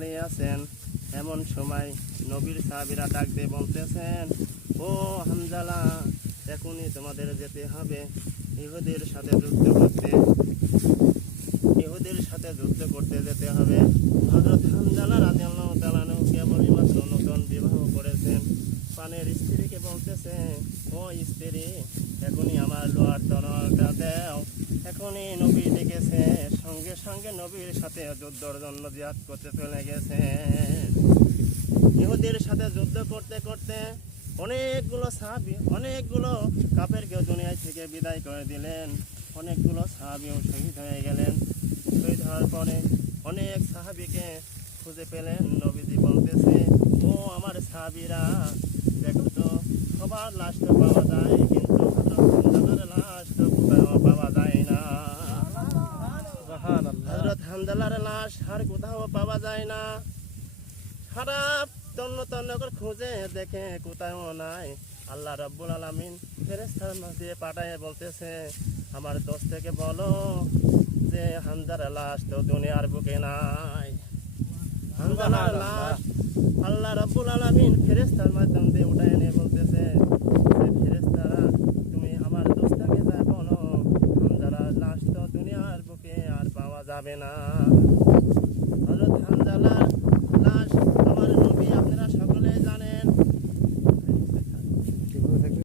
দাঁড়িয়ে আছেন। এমন সময় নবীর সাহাবীরা ডাক দিয়ে বলতেছেন, ও হানজালা, এখনই তোমাদের যেতে হবে ইহুদের সাথে যুদ্ধ করতে। ইহুদের সাথে যুদ্ধ করতে যেতে হবে। হযরত হানজালা রাদিয়াল্লাহু তাআলা আনহু কেবলই মাত্র নতুন বিবাহ করেছেন। পানের স্ত্রীকে বলতেছে, ও স্ত্রী, এখনই আমার লোহার তরবারটা দাও। এখনই নবী ডেকেছে। সঙ্গে সঙ্গে নবীর সাথে যুদ্ধের জন্য জিহাদ করতে চলে গেছে। ইহুদের সাথে যুদ্ধ করতে করতে অনেকগুলো সাহাবী, অনেকগুলো কাফেরকে দুনিয়া থেকে বিদায় করে দিলেন। অনেকগুলো সাহাবীও শহীদ হয়ে গেলেন। শহীদ হওয়ার পরে অনেক সাহাবীকে খুঁজে পেলেন। নবীজি বলতেছে, ও আমার সাহাবীরা, দেখো তো সবার লাশ তো পাওয়া যায়, কিন্তু হানজালার লাশ তো পাওয়া যায় না। হযরত হানজালার লাশ আর কোথাও পাওয়া যায় না। সারা তন্ন তন্ন করে খুঁজে দেখে কোথাও নাই। আল্লাহ রাব্বুল আলামিন ফেরেশতার মাঝে পাঠায় বলতেছে, আমার দোস্ত থেকে বলো যে হানজালার লাশ তো দুনিয়ার বুকে নাই। হানজালার লাশ আল্লাহ রাব্বুল আলামিন ফেরেশতার মাধ্যম দিয়ে উঠায় এনে বলতেছে, ফেরেশতারা, তুমি আমার দোস্তকে যা বলো, হানজালার লাশ তো দুনিয়ার বুকে আর পাওয়া যাবে না।